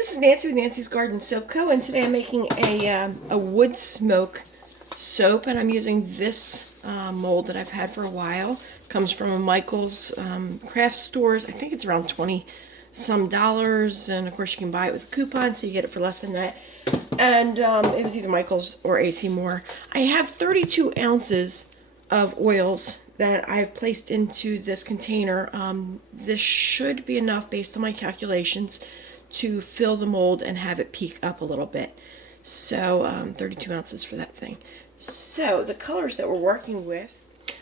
This is Nancy with Nancy's Garden Soap Co. And today I'm making a wood smoke soap, and I'm using this mold that I've had for a while. Comes from a Michael's craft stores. I think it's around 20 some dollars, and of course you can buy it with a coupon, so you get it for less than that. And it was either Michael's or AC Moore. I have 32 ounces of oils that I've placed into this container. This should be enough based on my calculations to fill the mold and have it peak up a little bit. So 32 ounces for that thing. So the colors that we're working with,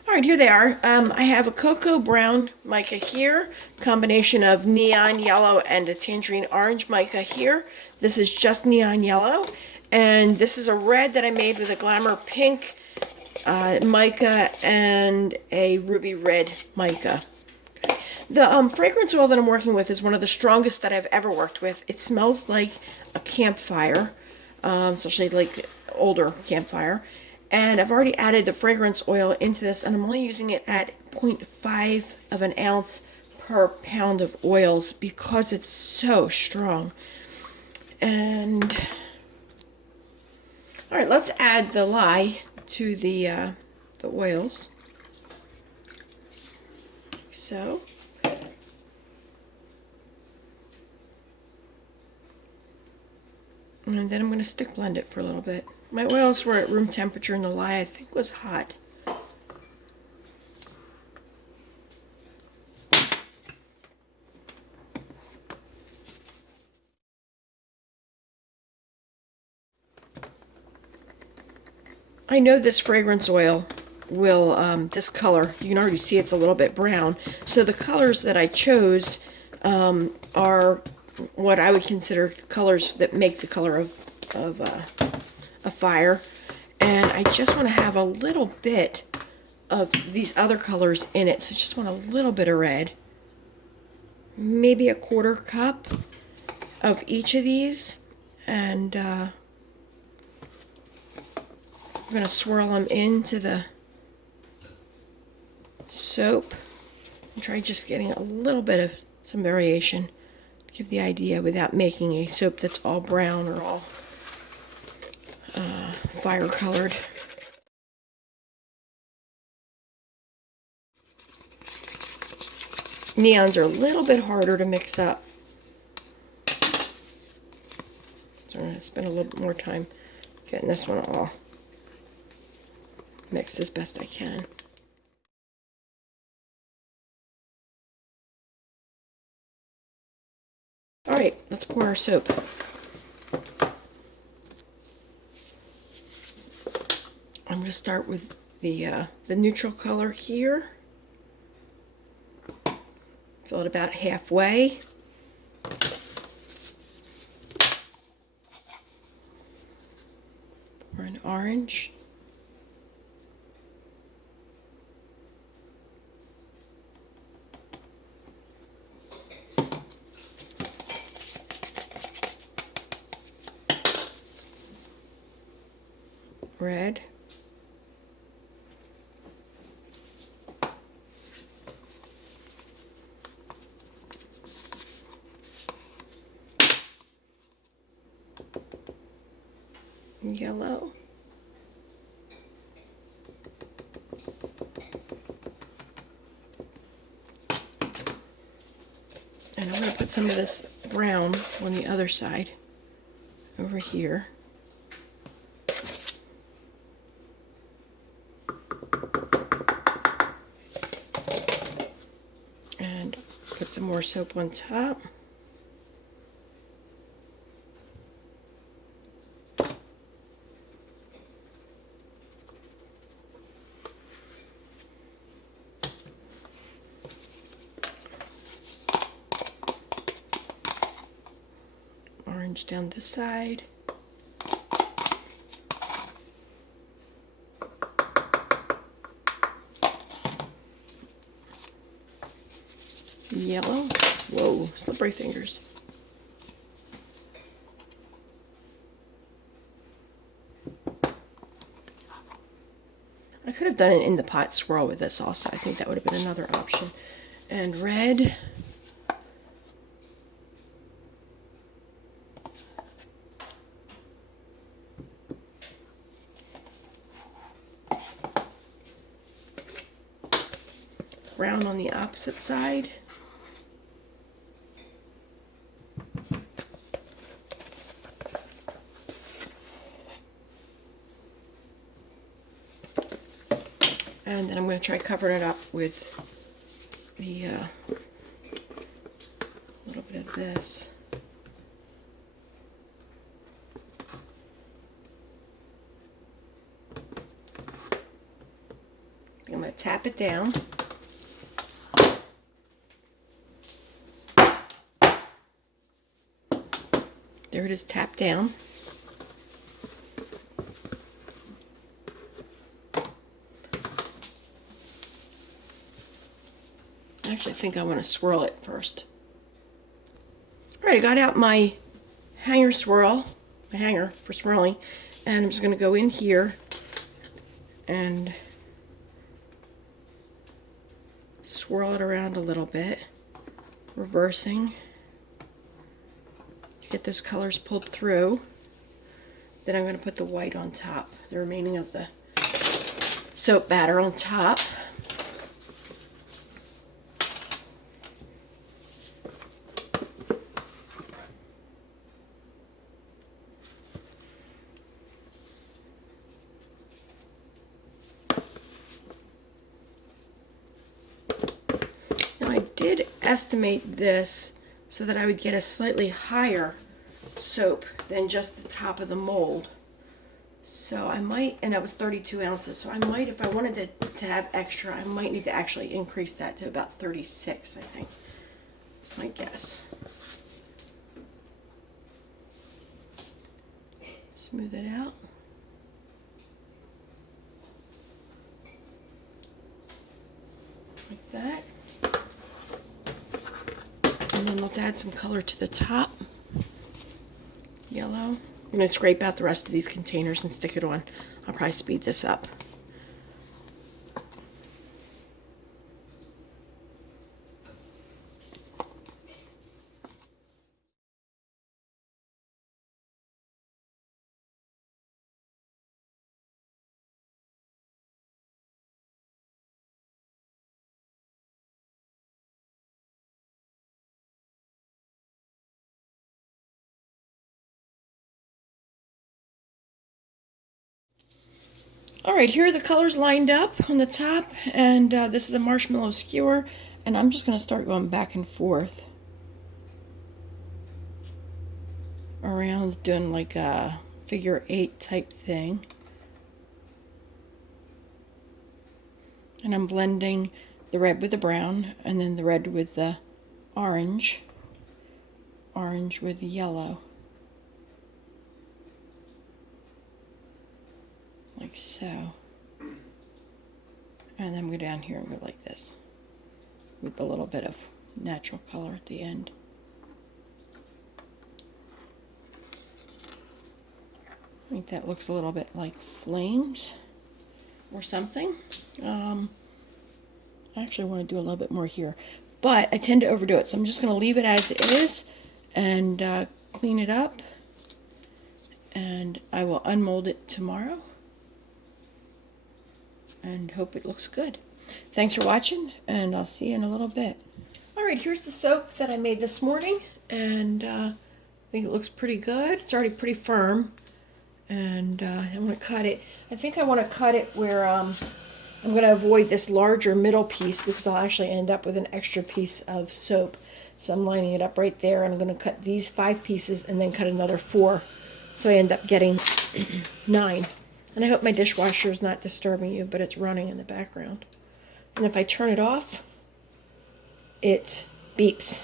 all right, here they are. I have a cocoa brown mica here, combination of neon yellow and a tangerine orange mica here. This is just neon yellow, and this is a red that I made with a glamour pink mica and a ruby red mica. The fragrance oil that I'm working with is one of the strongest that I've ever worked with. It smells like a campfire, especially like older campfire. And I've already added the fragrance oil into this, and I'm only using it at 0.5 of an ounce per pound of oils because it's so strong. And all right, let's add the lye to the oils. So. And then I'm going to stick blend it for a little bit. My oils were at room temperature, and the lye I think was hot. I know this fragrance oil will, this color, you can already see it's a little bit brown. So the colors that I chose are what I would consider colors that make the color of a fire. And I just want to have a little bit of these other colors in it. So just want a little bit of red. Maybe a 1/4 cup of each of these. And I'm going to swirl them into the soap and try just getting a little bit of some variation to give the idea without making a soap that's all brown or all fire colored. Neons are a little bit harder to mix up, so I'm going to spend a little bit more time getting this one all mixed as best I can. All right, let's pour our soap. I'm going to start with the neutral color here. Fill it about halfway. Pour an orange. Red. Yellow. And I'm going to put some of this brown on the other side over here. And put some more soap on top. Orange down this side. Yellow. Whoa, slippery fingers. I could have done an in the pot swirl with this also. I think that would have been another option. And red. brown on the opposite side. And then I'm going to try covering it up with the little bit of this. I'm going to tap it down. There it is, tapped down. I actually think I want to swirl it first. Alright, I got out my hanger swirl, my hanger for swirling, and I'm just going to go in here and swirl it around a little bit, reversing to get those colors pulled through. Then I'm going to put the white on top, the remaining of the soap batter on top. Now I did estimate this so that I would get a slightly higher soap than just the top of the mold. So I might, and that was 32 ounces, so I might, if I wanted to have extra, I might need to actually increase that to about 36, I think. That's my guess. Smooth it out. Like that. And then let's add some color to the top. Yellow. I'm going to scrape out the rest of these containers and stick it on. I'll probably speed this up. Alright, here are the colors lined up on the top, and this is a marshmallow skewer, and I'm just going to start going back and forth around, doing like a figure 8 type thing. And I'm blending the red with the brown, and then the red with the orange, orange with the yellow. Like so. And then go down here and go like this, with a little bit of natural color at the end. I think that looks a little bit like flames or something. I actually want to do a little bit more here, but I tend to overdo it, so I'm just going to leave it as it is and clean it up, and I will unmold it tomorrow and hope it looks good. Thanks for watching, and I'll see you in a little bit. Alright, here's the soap that I made this morning, and I think it looks pretty good. It's already pretty firm, and I want to cut it. I think I want to cut it where I'm going to avoid this larger middle piece, because I'll actually end up with an extra piece of soap. So I'm lining it up right there, and I'm going to cut these 5 pieces and then cut another 4. So I end up getting 9. And I hope my dishwasher is not disturbing you, but it's running in the background. And if I turn it off, it beeps.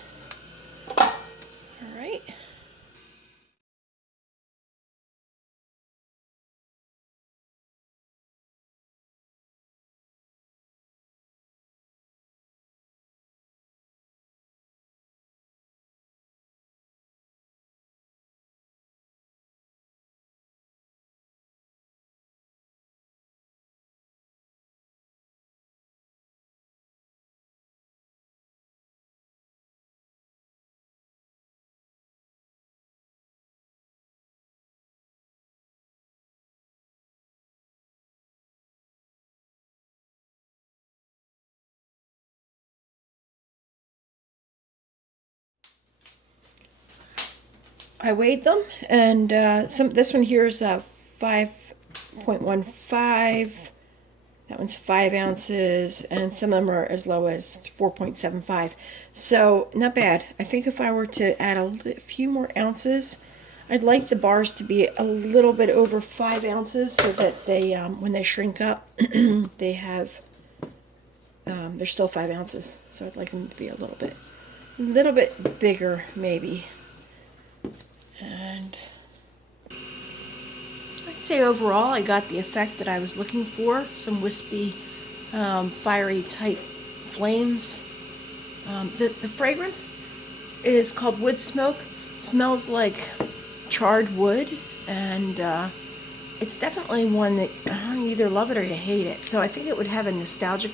I weighed them, and this one here is 5.15. That one's 5 ounces, and some of them are as low as 4.75. So not bad. I think if I were to add a few more ounces, I'd like the bars to be a little bit over 5 ounces so that they, when they shrink up, they have, they're still 5 ounces. So I'd like them to be a little bit bigger maybe. And I'd say overall I got the effect that I was looking for. Some wispy, fiery type flames. The fragrance is called Wood Smoke. Smells like charred wood, and it's definitely one that you either love it or you hate it. So I think it would have a nostalgic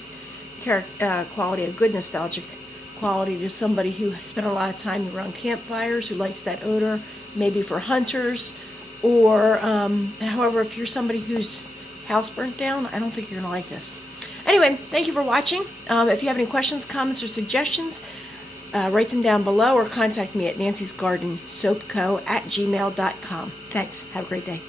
quality, a good nostalgic quality to somebody who spent a lot of time around campfires, who likes that odor, maybe for hunters, or however, if you're somebody whose house burnt down, I don't think you're gonna like this. Anyway, thank you for watching. If you have any questions, comments, or suggestions, write them down below or contact me at nancysgardensoapco@gmail.com. Thanks. Have a great day.